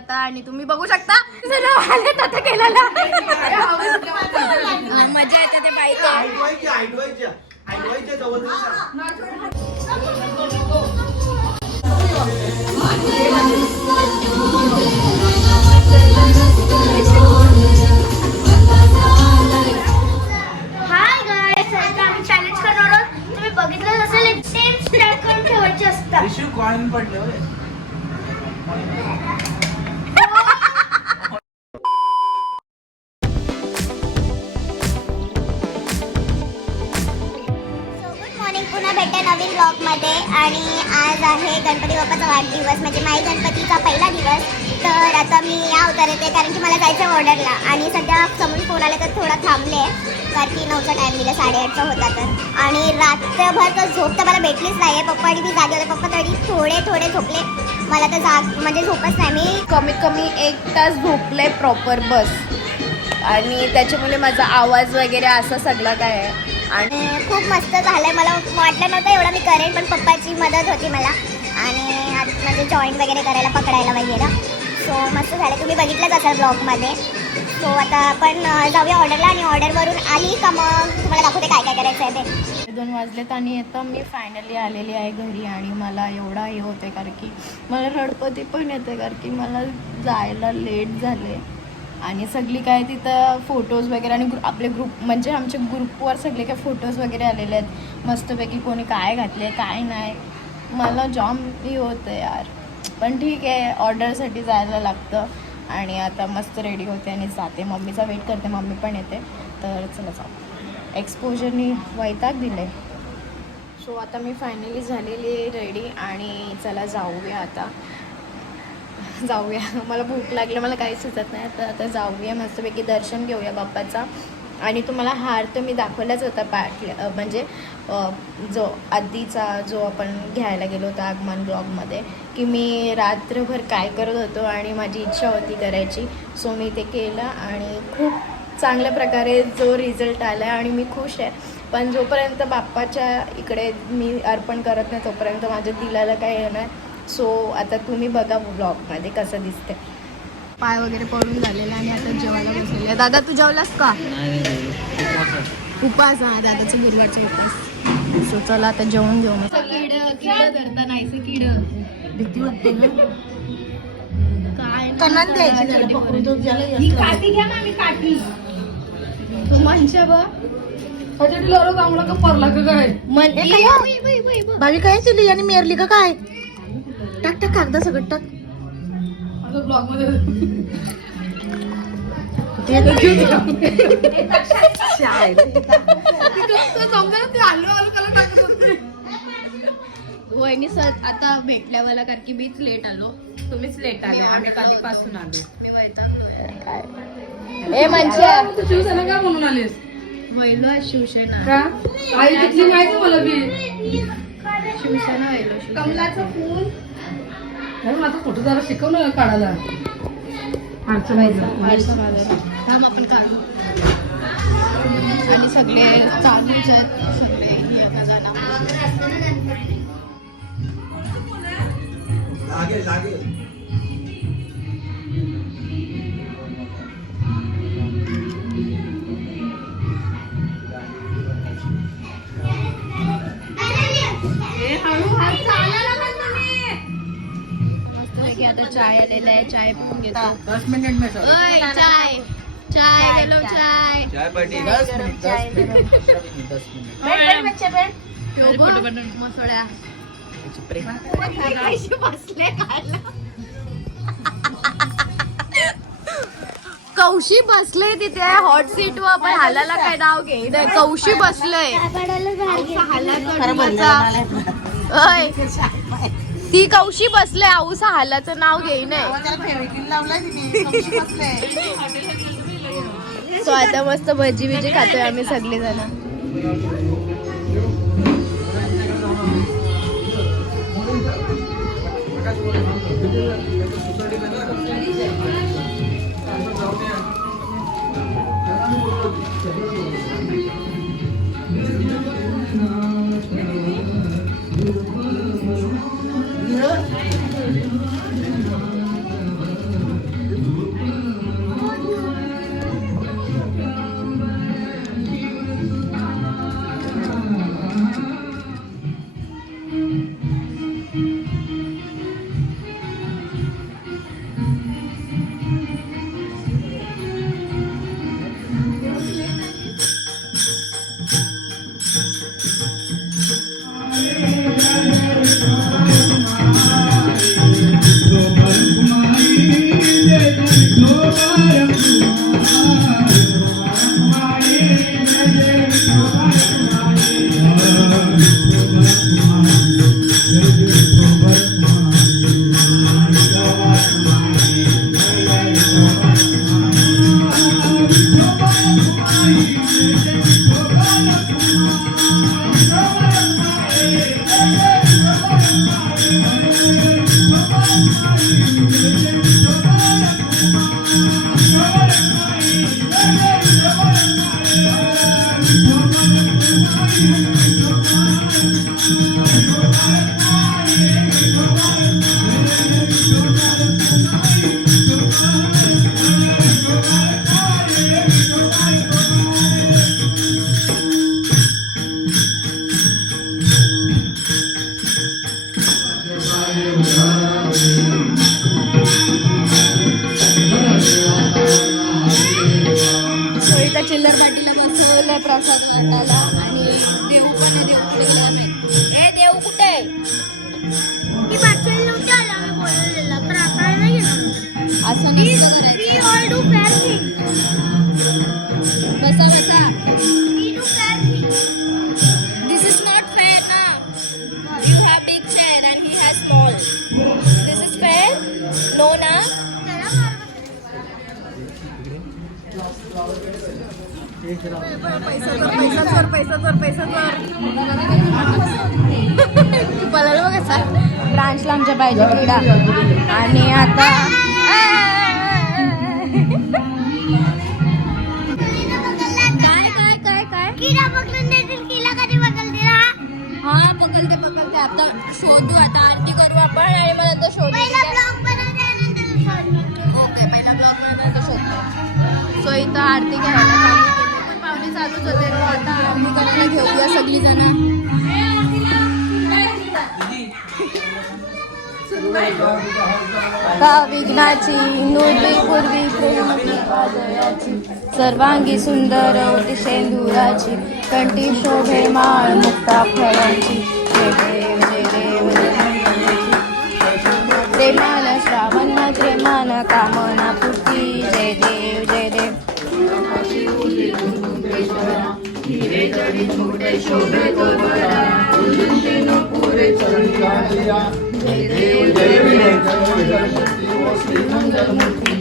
आता आणि तुम्ही बघू शकता आता केलेला मजा येते ते बाईक कॉइन पडले पुन्हा भेटते नवीन ब्लॉगमध्ये आणि आज आहे गणपती बाप्पाचा वाढदिवस म्हणजे माई गणपतीचा पहिला दिवस. तर आता मी या उतरते कारण की मला जायचं आहे ऑर्डरला आणि सध्या समोर फोन आले तर थोडा थांबले कारण की 9चा टाईम दिला 8:30चा होता तर. आणि रात्रभर तर झोप तर मला भेटलीच नाही आहे. पप्पा आणि मी जागे होते. पप्पा तरी थोडे झोपले. मला तर म्हणजे झोपच नाही. मी कमीत कमी 1 तास झोपले प्रॉपर बस आणि त्याच्यामुळे माझा आवाज वगैरे असं सगळं काय आहे. आणि खूप मस्त झालं. मला वाटलं नव्हतं एवढं मी करेन पण पप्पाची मदत होती मला आणि आज म्हणजे जॉईंट वगैरे करायला पकडायला वगैरे. सो मस्त झालं. तुम्ही बघितलंच असाल ब्लॉगमध्ये. सो आता आपण जाऊया ऑर्डरला आणि ऑर्डरवरून आली का मग तुम्हाला दाखवते काय काय करायचं आहे ते. 2 वाजलेत आणि आता मी फायनली आलेली आहे घरी आणि मला एवढा हे होते कारण की मला रडपती पण येते कारण की मला जायला लेट झाले आणि सगळी काय तिथं फोटोज वगैरे आणि आपले ग्रुप म्हणजे आमच्या ग्रुपवर सगळे काय फोटोज वगैरे आलेले आहेत मस्तपैकी कोणी काय घातले काय नाही. मला जाम हे होतं यार पण ठीक आहे ऑर्डरसाठी जायला लागतं आणि आता मस्त रेडी होते आणि जाते. मम्मीचा वेट करते मम्मी पण येते तर चला जाऊ. एक्सपोजरनी वैताग दिले. सो आता मी फायनली झालेली रेडी आणि चला जाऊया आता जाऊया. मला भूक लागली मला काही सुचत नाही तर आता जाऊया मस्तपैकी दर्शन घेऊया बाप्पाचा. आणि तुम्हाला हार तर मी दाखवलाच होता म्हणजे जो आधीचा जो आपण घ्यायला गेलो होता आगमन ब्लॉगमध्ये की मी रात्रभर काय करत होतो आणि माझी इच्छा होती करायची. सो मी ते केलं आणि खूप चांगल्या प्रकारे जो रिझल्ट आला आहे आणि मी खुश आहे. पण जोपर्यंत बाप्पाच्या इकडे मी अर्पण करत नाही तोपर्यंत माझ्या दिलाला काही येणार. सो आता तुम्ही बघा ब्लॉगमध्ये कसं दिसते. पाय वगैरे पडून झालेला आणि आता जेवायला बसलेलं. दादा तू जेवलास का? उपास हा दादाचं गुरुवारचा उपास. सो चला आता जेवून घेऊ. किड धरता नाहीच किड भीती वाटते ना काय कणात द्यायची काठी घ्या ना मी काठी तू मनशा बा चांगला का पडला का काय भावी काय चिली आणि मेरली का काय टाक टाक कागदा सगळं टाक. ब्लॉग मध्ये वहिनी सर आता भेटल्यावर कारण की मीच लेट आलो. तुम्हीच लेट आले. आम्ही कधीपासून आलो. मी वैतागलो काय. ए मनशा तू शिवसेना का म्हणून आलीस? वैलो शिवसेना का आई तिथली माहिती मला बी शिवसेना वैलो कमलाचं फूल. माझा फोटो जरा शिकव ना काढायला. आपण काढू आणि सगळे चालूच आहेत सगळे आता चाय आलेला आहे. चाय पिऊन घेतो. 10 मिनिट में चाय चाय गेलो चाय चाय पार्टी 10 मिनिट 10 मिनिट मसोड्या बसले कौशी बसले तिथे हॉट सीट वर. आपण हालाला काय नाव घे कौशी बसलंय. ती कौशी बसले औसा हालाचं नाव घेईन. सो आता मस्त भजी बिजी खातोय आम्ही सगळे जण. सोयीचा चिल्लर पाटीला बसवलंय प्रसाद वाटायला आणि देव पण आहे, देव कुठे गेला माहिती. ए देव कुठे आहे? ती पाचवी नव्हती आला मी बोलवलेला तर आता नाही येणार. असं नसतं करायचं. We all do fair things. बसा बसा. We do fair things. This is not fair ना. You have big hair and he has small. This is fair? No ना. त्याला मार. पळालं बघा सर ब्रांचला आमच्या पाहिजे क्रीडा आणि आता काय काय काय काय किडा पकडून देतील तिला कधी पकडतील हा? हा पकडते आता शोधू आता आरती करू आपण आणि मग आता शोधू पहिला ब्लॉग बनव त्यानंतर शोध. ओके पहिला ब्लॉग नंतर शोधतो. सो इथं आरती घ्यायला चालू केली पण पाहुणे चालूच होते तर आता आरती करायला घेऊया सगळी जण. का विघ्नाची नूती पूर्वी कृष्णकृपा जयाची सर्वांगी सुंदर होती शेंदुराची कंठी शोभे माळ मुक्ता फळाची जय देव जय देव प्रेमान श्रावण प्रेमान कामना पूर्ती जय देव जय देव. हिरे जडी छोटे शोभे तो बरा उलंदिनो पुरे चंद्रिया जय देव जय देव श्री मंगल मूर्ती.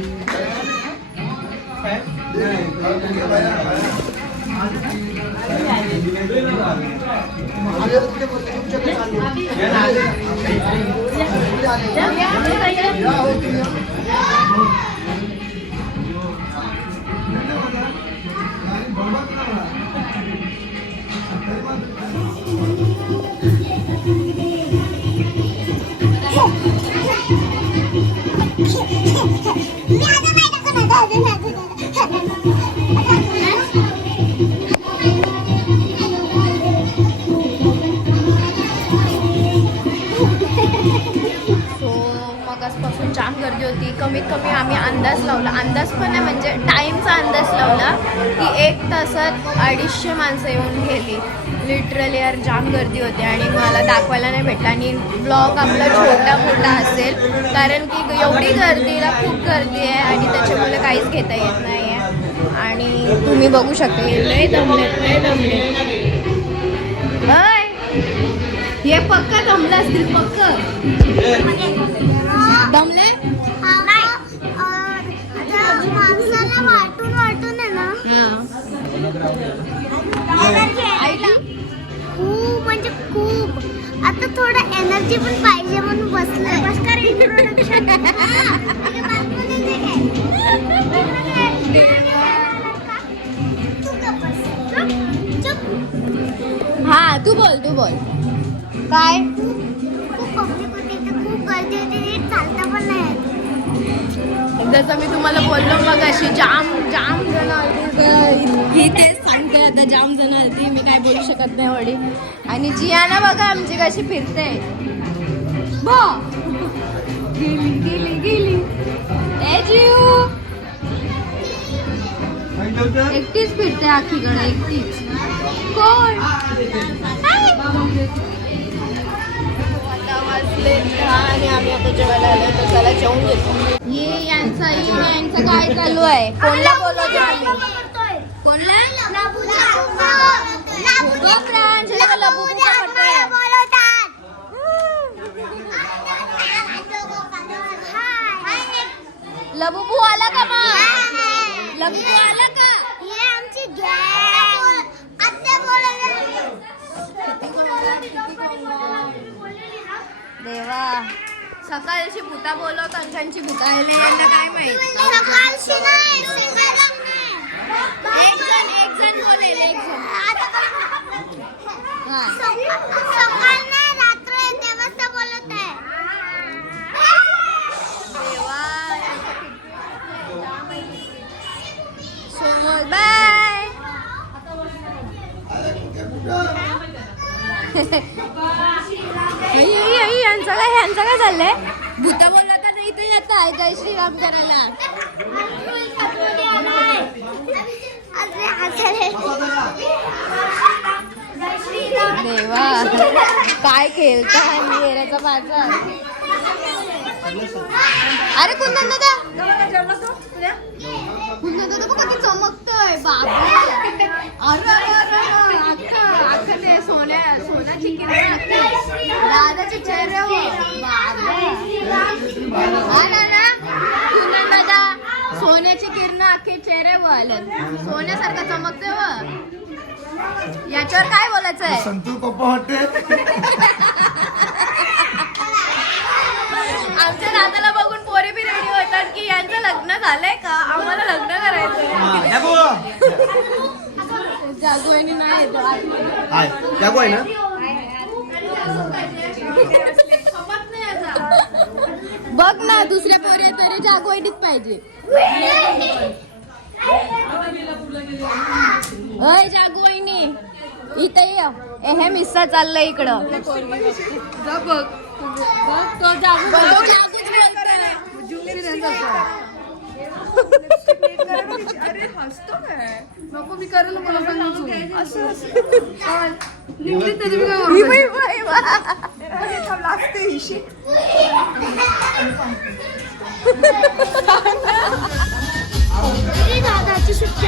मगासपासून जाम गर्दी होती. कमीत कमी आम्ही अंदाज लावला, अंदाज पण नाही म्हणजे टाईमचा अंदाज लावला की 1 तासात 250 माणसं येऊन गेली. लिटरली यार जाम गर्दी होती आणि मला दाखवायला नाही भेटला आणि ब्लॉग आपला छोटा मोठा असेल कारण की एवढी गर्दीला खूप गर्दी आहे आणि त्याच्यामुळे काहीच घेता येत नाही आहे. आणि तुम्ही बघू शकता लय दमले हे पक्का दमले असतील पक्क दमले माणसाला वाटून वाटून आहे ना आईला खूप म्हणजे खूप आता थोडं एनर्जी पण पाहिजे म्हणून बसलोय. बस कर इंट्रोडक्शन. हा तू बोल काय खूप पब्लिक होती इथे, खूप गर्दी होती, नीट चालता पण नाही येत. जसं मी तुम्हाला बोललो मग अशी जाम जण आली. तेच सांगते आता जाम जण आली. मी काय बोलू शकत नाही वडी. आणि जियाना बघा आमची कशी फिरते. गेली ए जिऊ एकटीच फिरते आखीकडे एकटीच. कोण आता बसले आणि आम्ही आता जेवायला आलो तर त्याला जेवून घेतो. ये यांचं काय चालू आहे? कोणला बोलवतो? कोणला? लबुबू आला का मग? लबुबू आला का? ये आमची गँग आत्या देवा सकाळची भूता बोलवत त्यांची भूता आली यांना काय माहित. सकाळची नाही एक जण बोलेल एक जण. हा. सकाळ नाही रात्र येते वाजता बोलत आहे. देवा सोमोर बाय. ह्यांचं काय चाललंय? भूता बोलला का नाही इथे येत आहे जय श्रीराम करायला. देवा काय खेळता येऱ्याचा बाजार. अरे कुंदन दादा किती चमकतोय बाबा. अरे ते सोन्याची किरण दादाच्या चेहऱ्यावर कुंदन दादा सोन्याची किरण अख्खे चेहऱ्यावर आलं. सोन्यासारखं चमकतोय व याच्यावर काय बोलायचंय? संतूर पप्पा वाटते. आमच्या दादाला बघून पोरी बी रेडी होतात की यांचं लग्न झालंय का, आम्हाला लग्न करायचंय. जागोईनी नाही येतो जागो आहे ना. बघ ना दुसऱ्या पोरी तरी जागोईनीच पाहिजे. अय जागोईनी इथे ये. हे मिस्सा चाललंय इकडं. अरे हसतो काय नको मी करेल मला सांगू असं निवडी तरी लागते हिशी. दादाची सुट्टी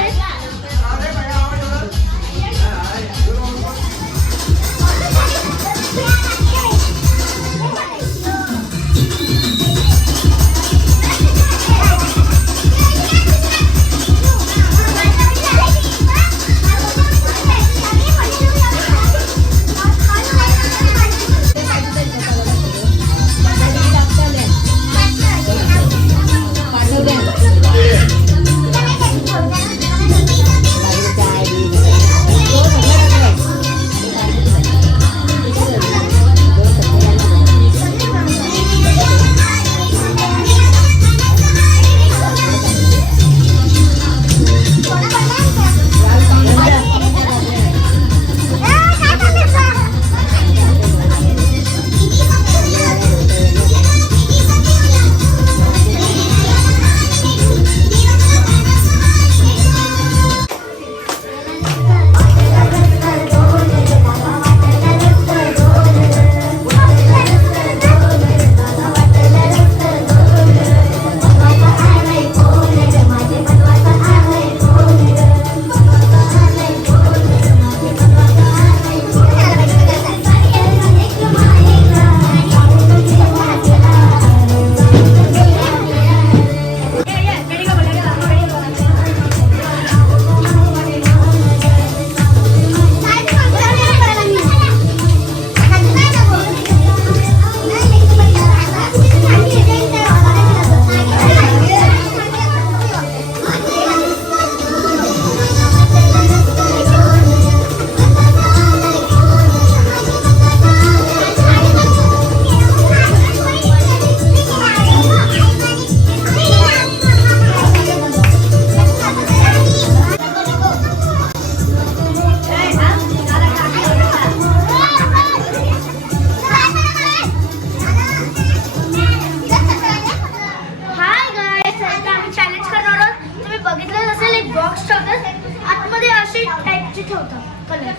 ठेवतात कलर.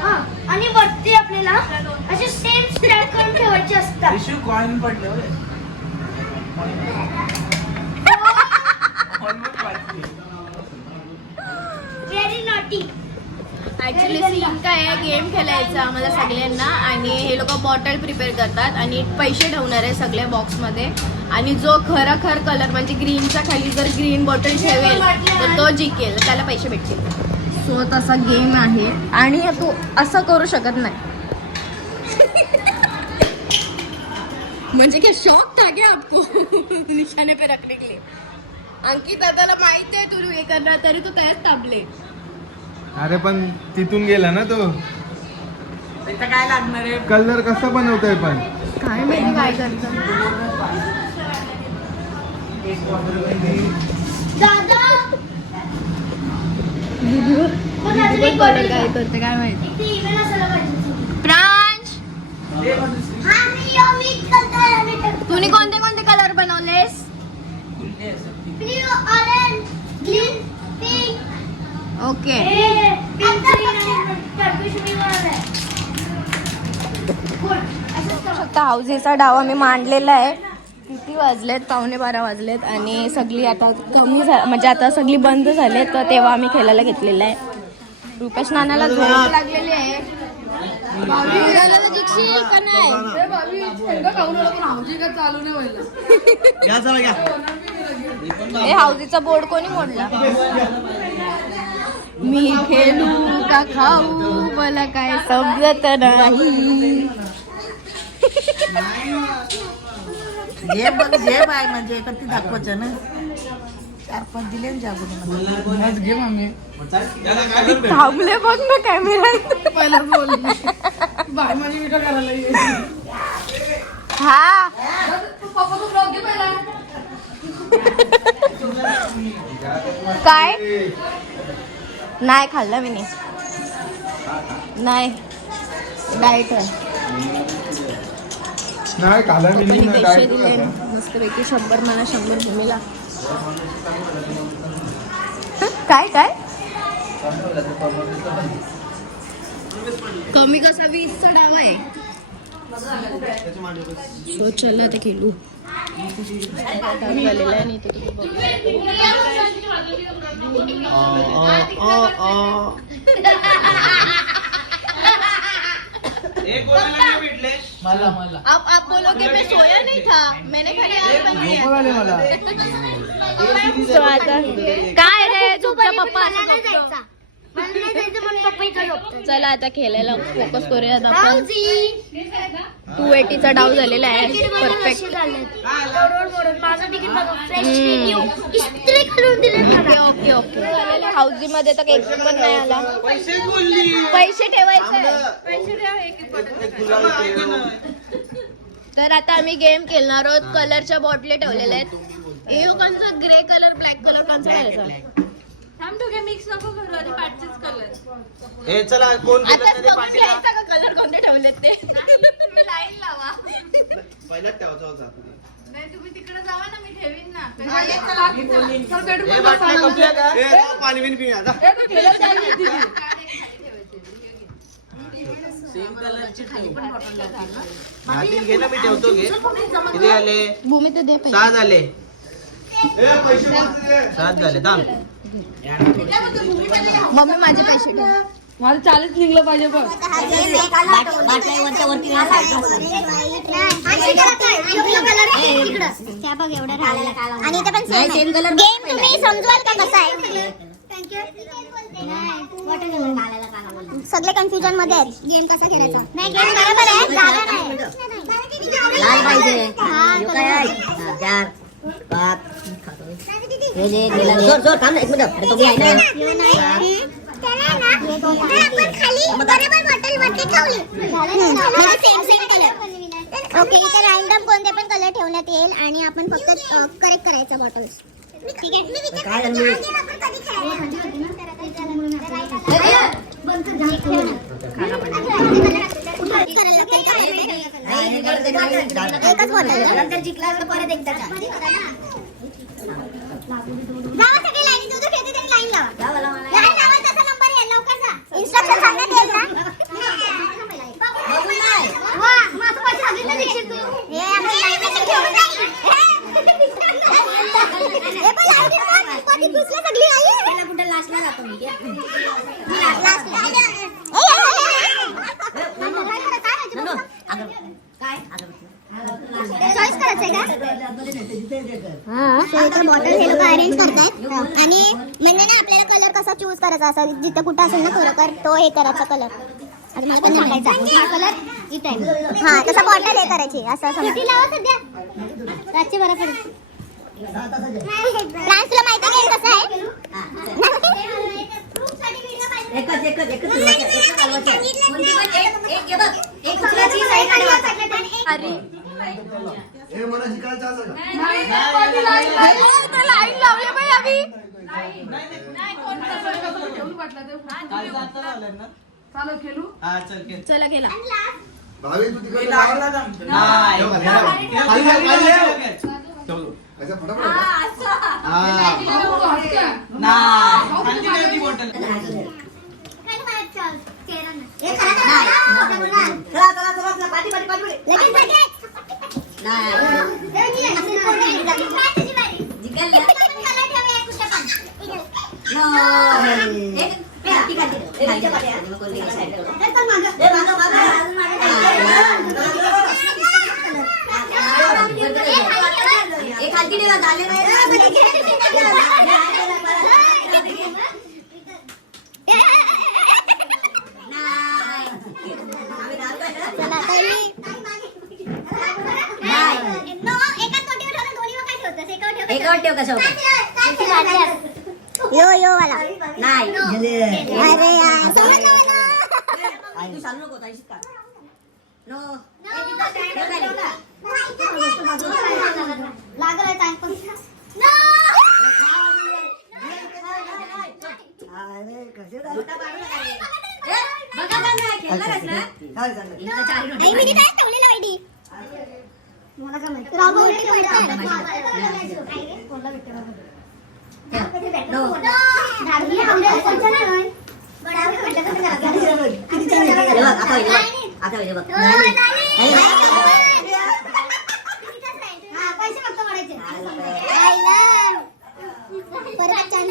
हा आणि वरती आपल्याला असे सेम स्टॅक करून ठेवायचे असतात. इशू कॉइन पडले होय. Very naughty. ऍक्च्युली सीन काय आहे, गेम खेळायचा आम्हाला सगळ्यांना आणि हे लोक बॉटल प्रिपेअर करतात आणि पैसे ठेवणार आहे सगळ्या बॉक्समध्ये आणि जो खर कलर म्हणजे ग्रीनच्या खाली जर ग्रीन बॉटल ठेवेल तर तो जिंकेल, त्याला पैसे भेटतील. सो तसा गेम आहे आणि तू असं करू शकत नाही. म्हणजे क्या शौक था क्या आपको निशाने पे रखने के लिए? अंकित दादाला माहिती आहे तू हे करणार तरी तू त्याच ताबले. अरे पण तिथून गेला ना तो. इथं काय लागणार आहे? कलर कसा बनवतोय पण? काय माहिती काय करतं. दादा कलर काय करते काय माहिती. ते इव्हन असायला पाहिजे. प्रांश हा मी कलर तुम्ही कोणते कोणते कलर बनवलेस? Blue orange green pink. Okay. शकता हाऊसेचा डाव आम्ही मांडलेला आहे. किती वाजलेत? 11:15 वाजलेत आणि सगळी आता कमी म्हणजे आता सगळी बंद झालेत तर तेव्हा आम्ही खेळायला घेतलेलं आहे. रुपेश नानाला झोप लागलेली आहे. जिंकशील का नाही? चालू नाही व्हायला. हे हाऊसीचा बोर्ड कोणी मोडला? मी खेळू का खाऊ मला काय समजत नाही. जे बघ जे बाय म्हणजे कधी दाखवायचं ना. 4-5 दिले ना जागून मला. घे मम्मी. थांबले बघ ना कॅमेऱ्यात. पहिला बोल बाय माझी विटा करायला ये. हा पप्पा तू ब्लॉग घे पहिला. काय नाही खाल्लं मी नाही. डाएट आहे. नाही काला मी पप्पांनी नाही पैसे डाएट दिले करता. मस्तपैकी 100 मला 100 भूमीला. काय काय कमी कसा 20चा डाव आहे. सो चला ते खेळू. झालेला आहे नाही तर मला आप बोलोगे मैं सोया नहीं था, मैंने खाली आज बन लिया. So आता काय रे तुमचा पप्पा चला आता खेळायला फोकस करूया. 280चा डाव झालेला आहे. परफेक्ट. Okay okay. हाऊसी मध्ये तर एक पण नाही आला. पैसे ठेवायचे. तर आता आम्ही गेम खेळणार आहोत. कलरच्या बॉटले ठेवलेल्या आहेत. हे कोणचा ग्रे कलर ब्लॅक कलर कोणचा घ्यायचा? मिक्स नको करू आणि पाठचेच कलर. हे चला कोण आता बघून घ्यायचा का कलर कोणते ठेवलेत ते? तुम्ही लाईन लावा. पहिल्याच ठेवायचा होता. नाही तुम्ही तिकडे जावा ना मी ठेवीन ना. चल बेडरूम हे बाटल्या कपल्या का? पाणी बिन पिऊया जा. सेम कलरची खाली पण बॉटल लागते. हातील घे ना मी ठेवतो घे. किती आले? भूमी तर दे 7 झाले. 7 झाले थांब. मम्मी माझे पैसे दे. माझं 40 निघलं पाहिजे बघ. आणि इथे पण सेम गेम तुम्ही समजवाल का कसा आहे? सगळे कन्फ्युजन मध्ये आहेत. गेम कसा खेळायचा? नाही गेम बरोबर आहे. जागा नाही. लाल पाहिजे. हा, यो काय आहे? 4 5 हे जे गेला जोर जोर थांब ना एक मिनिट. अरे तो बी आहे ना. ओके इथे रॅन्डम कोणते पण कलर ठेवण्यात येईल आणि आपण फक्त करेक्ट करायचं बॉटल्स. ठीक आहे. काय आणली? एकच बॉटल नंतर जिंकला तर परत एकदा चाल. जावा सगळे लाईन जो खेळते त्यांनी लाईन लावा. लाईन लावायचा नंबर आहे लवकर जा. इन्स्ट्रक्शन सांगण्यात येईल ना? बघून नाही. वा गणपतीत घुसले सगळी आई. त्याला कुठं लास्टला जातो मी काय चॉईस करायचंय का? बॉटल हे लोक अरेंज करतायत आणि म्हणजे ना आपल्याला कलर कसा चूज करायचा असा जिथे कुठं असेल ना खरोखर तो हे करायचा कलर आणि मला पण सांगायचा हा कलर इथे आहे हा तसा बॉटल हे करायची असं लावा सध्या रातची बरं पडेल. फ्रान्स तुला माहिती आहे कसं आहे एकच हलवायचं आहे. कोणती पण एक बघ एक उचलायची साईड काढायची. अरे लाईन लावले बाई आम्ही चालू खेळू चला गेला भावी तू तिकडे एकावर ठेव कसं यो यो वाला नाही अरे यार तू सांगू नको ताई शिका नो लागलाय टाइम पण पैसे फक्त मोडायचे परत छान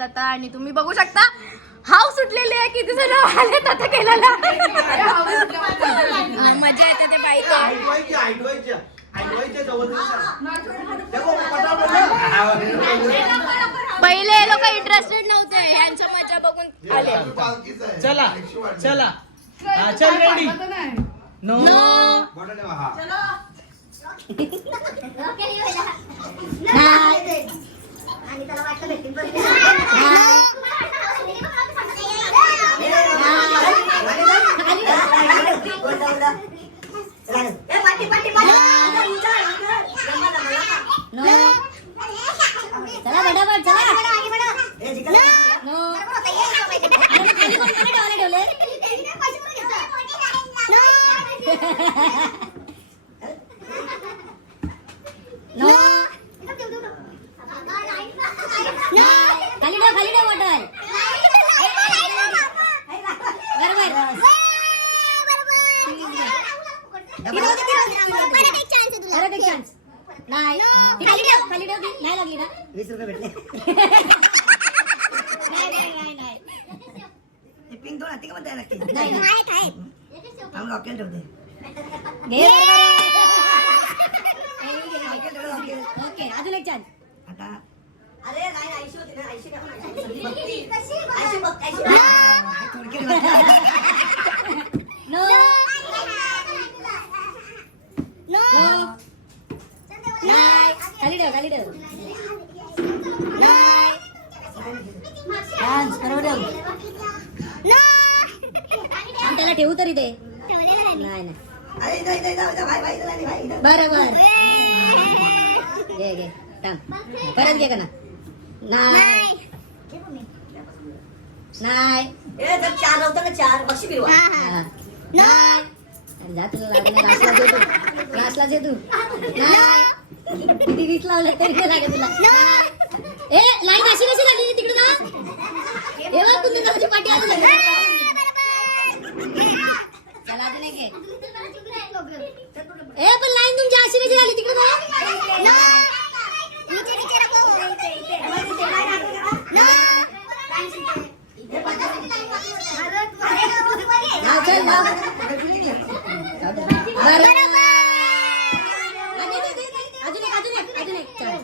आहेत आता आणि तुम्ही बघू शकता हाव सुटलेली आहे. किती जण आलेत आता केलेला. मजा येते ते बाईक. पहिले हे लोक इंटरेस्टेड नव्हते, यांच्या मजा बघून आले. चला चला हा, चल रेडी नो आणि त्याला वाटलं भेटतील चला फटाफट चला खाली ठेव बॉटल. परत एक चान्स. नाही खाली ठेव नाही लागली ना. 20 रुपये भेटले. नाही पिंक दोन हाती का म्हणता लागते घे ओके अजून एक चान्स. आता नो नाही खाली ठेव नाही डान्स बरोबर ठेव. त्याला ठेवू तरी ते नाही बरोबर घे थांब परत घे का ना. नाही चार होतं ना 4 बक्षी फिरवा. नाही अरे जा तुला लागणार क्लासला जे तू नाही किती 20 लावले तरी नाही लागत तुला. नाही ए लाईन अशी कशी लागली तिकडे ना. हे बघ तुमची नावाची पाठी आली चला अजून एक घे. ए पण लाईन तुमची अशी कशी झाली तिकडे ना. चल अजून एक चान्स.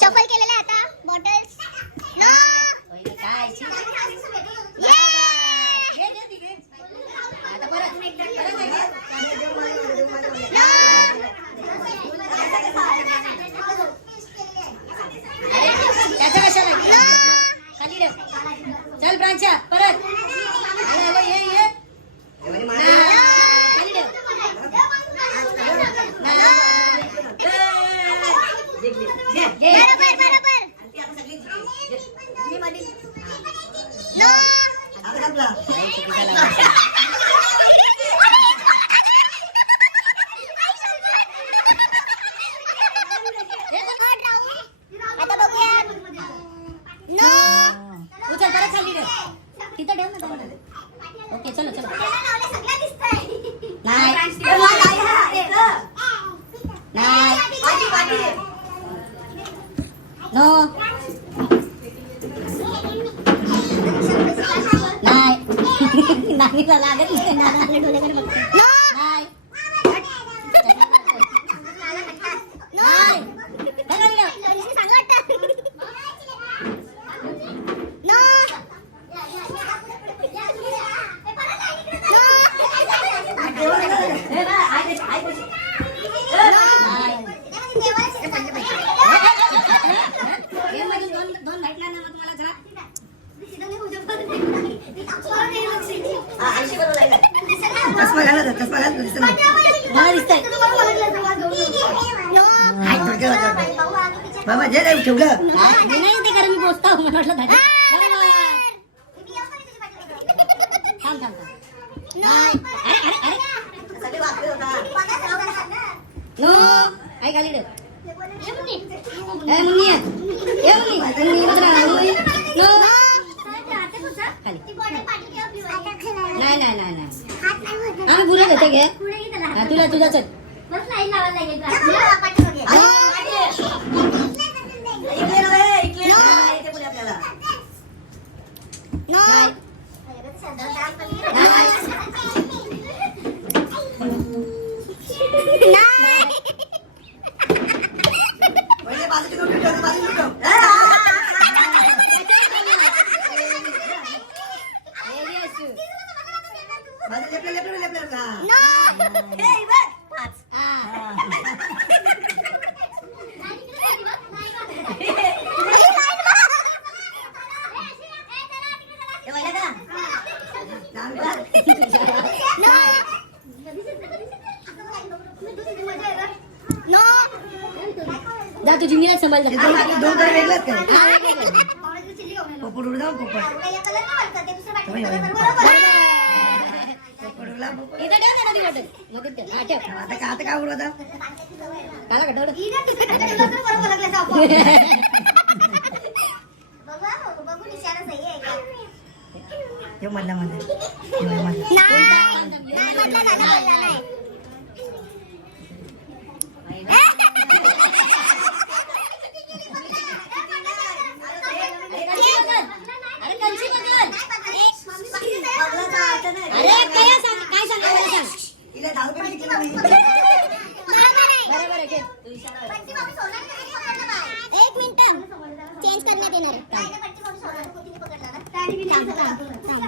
शफल केलेलं आता बॉटल्स चल प्रांच्या परत ये तिथं ठेव ना. ओके चलो नाही नो नाही लागत बाबा जे नाही ठेवलं नाही ते कारण मी पोचता म्हटलं थांब नो काय खाली ठेव. नाही आम्ही पुढे घेते घे तुला तुझा चल लाईन लावायला लागेल या बाबा, पाठी बघूया. इकडे नव्हे, इकडे नाही, इथे बोलू आपल्याला. नाही. पहिले बाजूची करून ठेव, बाजूची ठेव. बाजू लेफ्ट. जा तू जिंगीला सांभाळ जा. दोन तर वेगळंच काय हा, वेगळं कर. पोपट उडू जाऊ पोपट पोपट उडला पोपट. इथं ठेव ना नदी बॉटल. मधीच ठेव. हा, ठेव. आता काय उडवता काला कटवलं. बघू निशाणा सही आहे का? हे मधला मध्ये नाही म्हटलं नाही. अरे कंची बदल. अरे काय सांग, काय सांग मला सांग. इला 10 रुपये किती नाही बरोबर आहे घे. एक मिनिट चेंज करण्यात येणार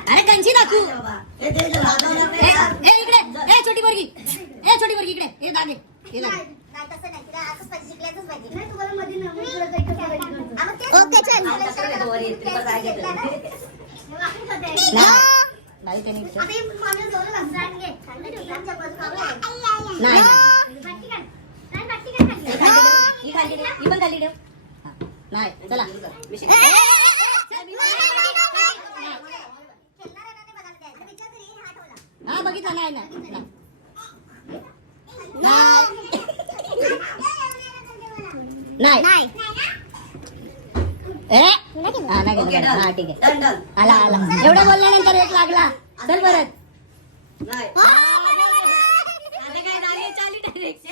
अरे कंची दाखवू. बाबा हे दे लावणार ए, नाही ए, इकडे. ए छोटी पोरगी. ए छोटी पोरगी इकडे. हे दादे. हे दादे. ओके चल नाही त्यांनी इकडे. नाही नाही, ही खाली ठेव. ही पण खाली ठेव. हा. नाही चला. हा बघितला नाही ना. नाही. नाही. ए हा नाही ओके गेला. हा ठीक आहे. डन आला आला. एवढं बोलल्यानंतर एक लागला. चल परत. नाही आता काय नाही चाली डायरेक्ट.